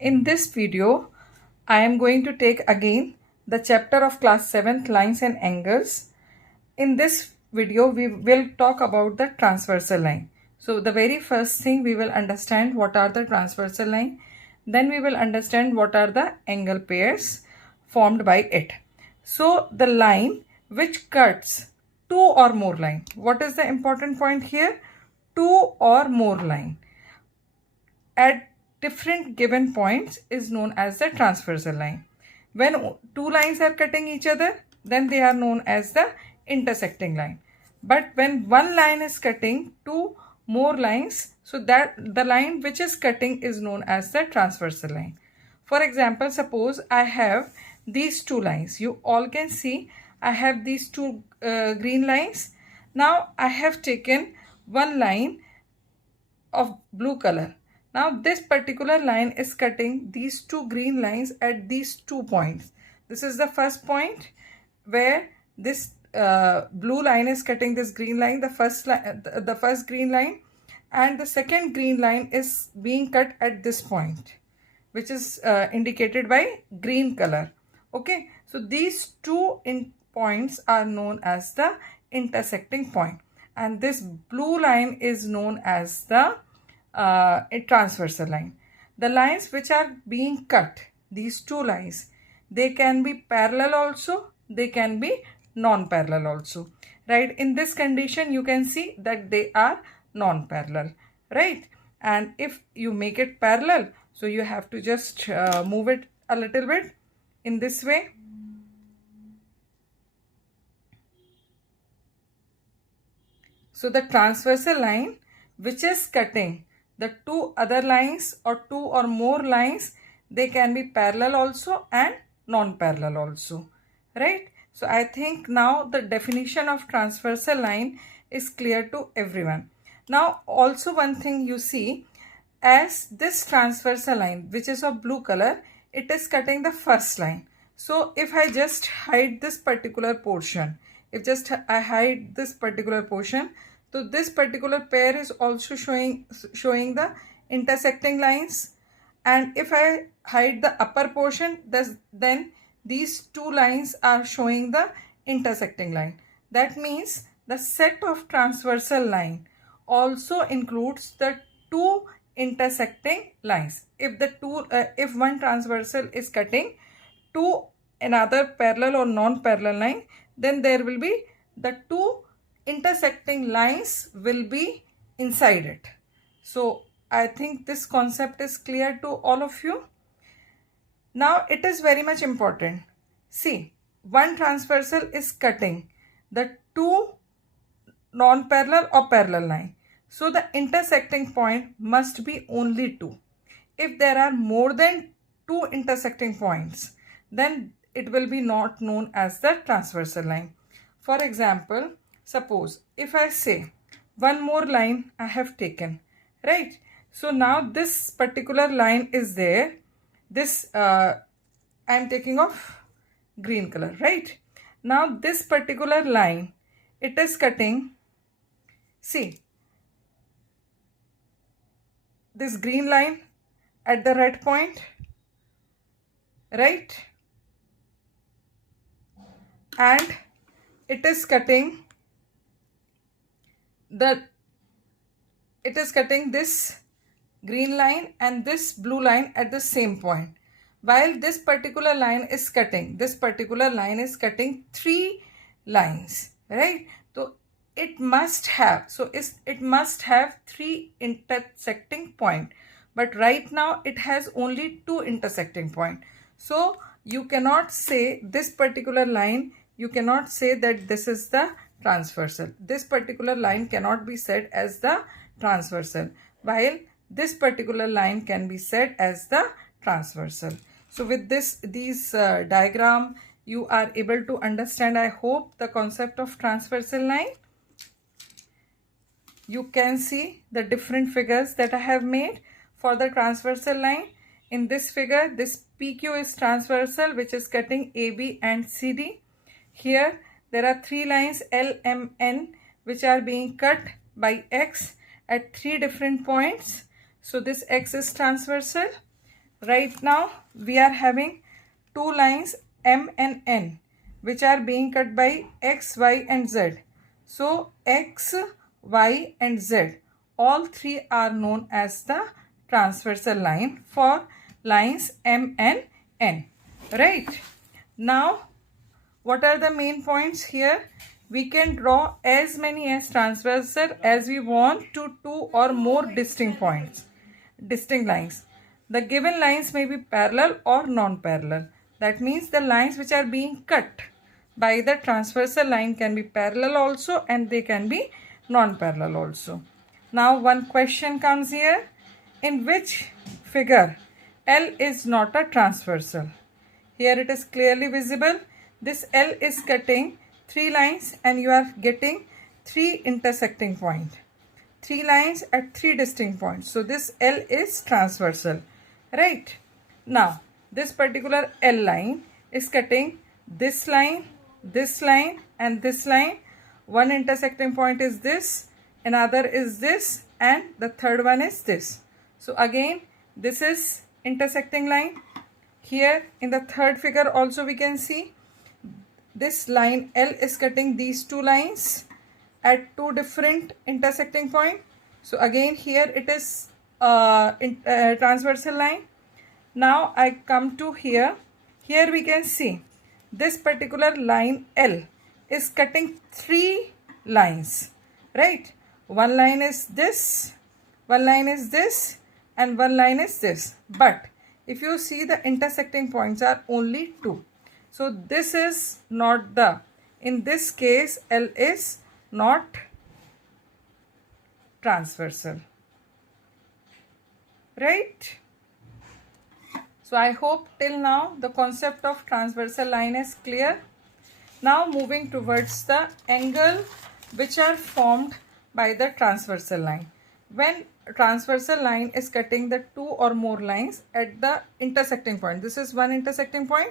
In this video, I am going to take again the chapter of class 7th lines and angles. In this video, we will talk about the transversal line. So the very first thing we will understand what are the transversal line. Then we will understand what are the angle pairs formed by it. So the line which cuts two or more line. What is the important point here? Two or more line at different given points is known as the transversal line. When two lines are cutting each other, then they are known as the intersecting line. But when one line is cutting two more lines, so that the line which is cutting is known as the transversal line. For example, suppose I have these two lines. You all can see I have these two green lines. Now I have taken one line of blue color. Now this particular line is cutting these two green lines at these 2 points. This is the first point where this blue line is cutting this green line, the first green line, and the second green line is being cut at this point, which is indicated by green color. Okay, so these two points are known as the intersecting point, and this blue line is known as the a transversal line. The lines which are being cut, these two lines, they can be parallel also, they can be non-parallel also, right? In this condition you can see that they are non-parallel, right? And if you make it parallel, so you have to just move it a little bit in this way. So the transversal line which is cutting the two other lines or two or more lines, they can be parallel also and non-parallel also, right? So I think now the definition of transversal line is clear to everyone. Now also one thing you see, as this transversal line which is of blue color, it is cutting the first line. So if I just hide this particular portion, I hide this particular portion, so this particular pair is also showing the intersecting lines. And if I hide the upper portion, then these two lines are showing the intersecting line. That means the set of transversal line also includes the two intersecting lines. If one transversal is cutting to another parallel or non-parallel line, then there will be the two intersecting lines will be inside it. So I think this concept is clear to all of you. Now it is very much important. See, one transversal is cutting the two non-parallel or parallel line. So the intersecting point must be only two. If there are more than two intersecting points, then it will be not known as the transversal line. For example, suppose if I say one more line I have taken, right? So now this particular line is there. This I am taking of green color, right? Now this particular line, it is cutting, see, this green line at the red point, right? And it is cutting this green line and this blue line at the same point. While this particular line is cutting three lines, right? So it must have three intersecting point, but right now it has only two intersecting point. So you cannot say this particular line, you cannot say that this is the transversal. This particular line cannot be said as the transversal, while this particular line can be said as the transversal. So with these diagram, you are able to understand, I hope, the concept of transversal line. You can see the different figures that I have made for the transversal line. In this figure, this PQ is transversal, which is cutting AB and CD. Here there are three lines L, M, N, which are being cut by X at three different points. So this X is transversal, right now we are having two lines M and N which are being cut by X, Y and Z. So X, Y and Z, all three are known as the transversal line for lines M and N. Right? Now what are the main points here? We can draw as many as transversal as we want to two or more distinct points, distinct lines. The given lines may be parallel or non-parallel. That means the lines which are being cut by the transversal line can be parallel also and they can be non-parallel also. Now one question comes here. In which figure L is not a transversal? Here it is clearly visible. This L is cutting three lines and you are getting three intersecting points. Three lines at three distinct points. So this L is transversal. Right? Now this particular L line is cutting this line and this line. One intersecting point is this, another is this and the third one is this. So again this is intersecting line. Here in the third figure also we can see this line L is cutting these two lines at two different intersecting points. So again here it is transversal line. Now I come to here. Here we can see this particular line L is cutting three lines. Right? One line is this, one line is this and one line is this. But if you see the intersecting points are only two. So this is not the, in this case L is not transversal. Right? So I hope till now the concept of transversal line is clear. Now moving towards the angle which are formed by the transversal line. When transversal line is cutting the two or more lines at the intersecting point, this is one intersecting point,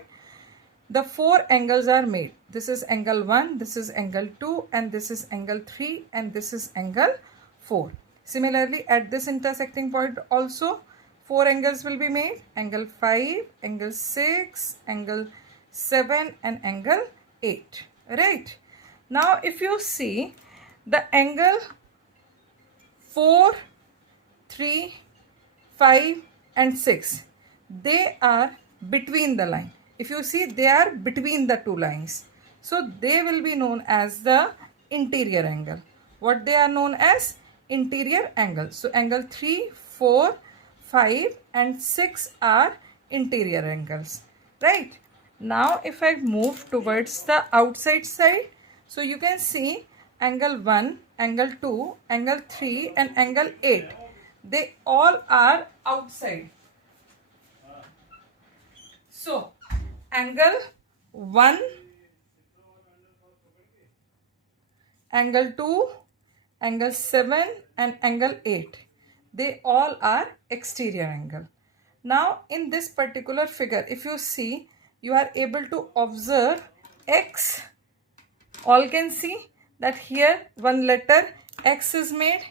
the four angles are made. This is angle 1, this is angle 2 and this is angle 3 and this is angle 4. Similarly at this intersecting point also four angles will be made, angle 5, angle 6, angle 7 and angle 8. Right? Now if you see the angle 4, 3, 5 and 6, they are between the line. If you see they are between the two lines. So they will be known as the interior angle. What they are known as? Interior angle. So angle 3, 4, 5 and 6 are interior angles. Right? Now if I move towards the outside side, so you can see angle 1, angle 2, angle 3 and angle 8. They all are outside. So angle 1, angle 2, angle 7 and angle 8. They all are exterior angle. Now in this particular figure, if you see, you are able to observe X. All can see that here one letter X is made.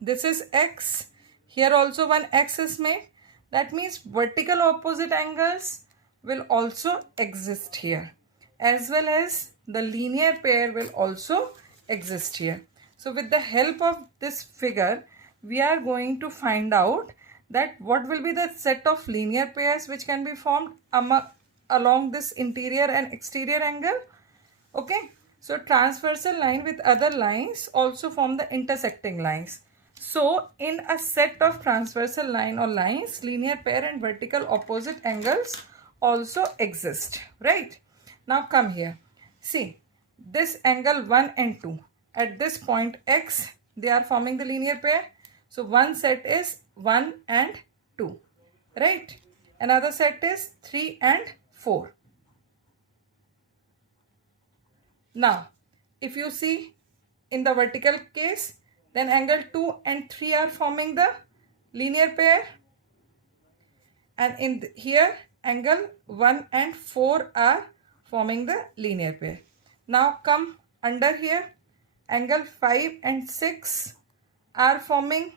This is X. Here also one X is made. That means vertical opposite angles will also exist here, as well as the linear pair will also exist here. So with the help of this figure, we are going to find out that what will be the set of linear pairs which can be formed along this interior and exterior angle. Okay, so transversal line with other lines also form the intersecting lines. So in a set of transversal line or lines, linear pair and vertical opposite angles also exist. Right? Now come here. See this angle 1 and 2. At this point X, they are forming the linear pair. So one set is 1 and 2. Right? Another set is 3 and 4. Now, if you see in the vertical case, then angle 2 and 3 are forming the linear pair. And in here, angle 1 and 4 are forming the linear pair. Now come under here, angle 5 and 6 are forming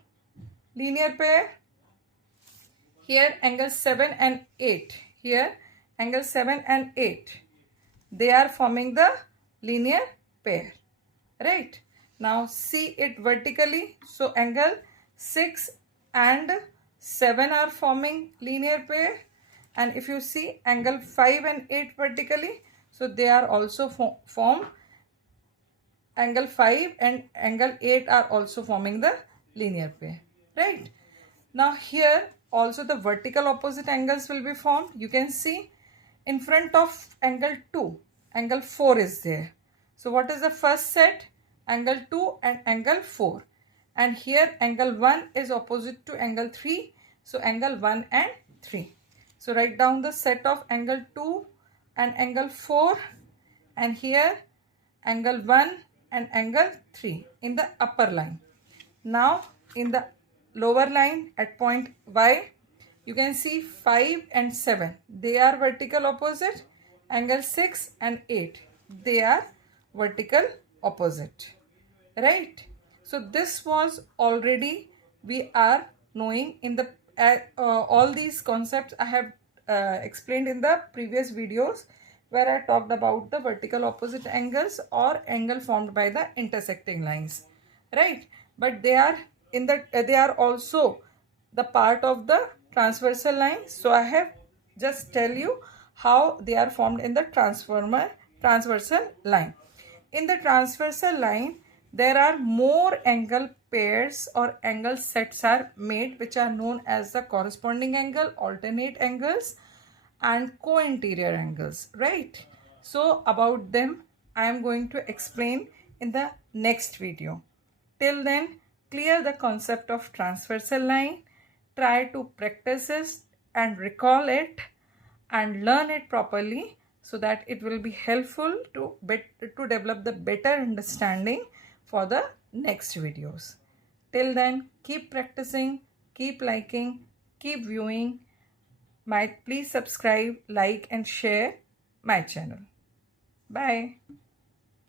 linear pair. here angle 7 and 8, here angle 7 and 8, they are forming the linear pair, right? Now see it vertically. So angle 6 and 7 are forming linear pair, and if you see angle 5 and 8 vertically, so they are also form angle 5 and angle 8 are also forming the linear pair, right? Now here also the vertical opposite angles will be formed. You can see in front of angle 2, angle 4 is there. So what is the first set? Angle 2 and angle 4. And here angle 1 is opposite to angle 3. So angle 1 and 3. So write down the set of angle 2 and angle 4. And here angle 1 and angle 3 in the upper line. Now in the lower line at point Y, you can see 5 and 7. They are vertical opposite. Angle 6 and 8. They are vertical opposite. Right? So this was already we are knowing in the all these concepts I have explained in the previous videos, where I talked about the vertical opposite angles or angle formed by the intersecting lines, right? But they are in the they are also the part of the transversal line. So I have just tell you how they are formed in the transversal line. In the transversal line, there are more angle pairs or angle sets are made, which are known as the corresponding angle, alternate angles, and co-interior angles, right? So about them I am going to explain in the next video. Till then, clear the concept of transversal line, try to practice it and recall it and learn it properly, so that it will be helpful to develop the better understanding for the next videos. Till then, keep practicing, keep liking, keep viewing. Please subscribe, like and share my channel. Bye.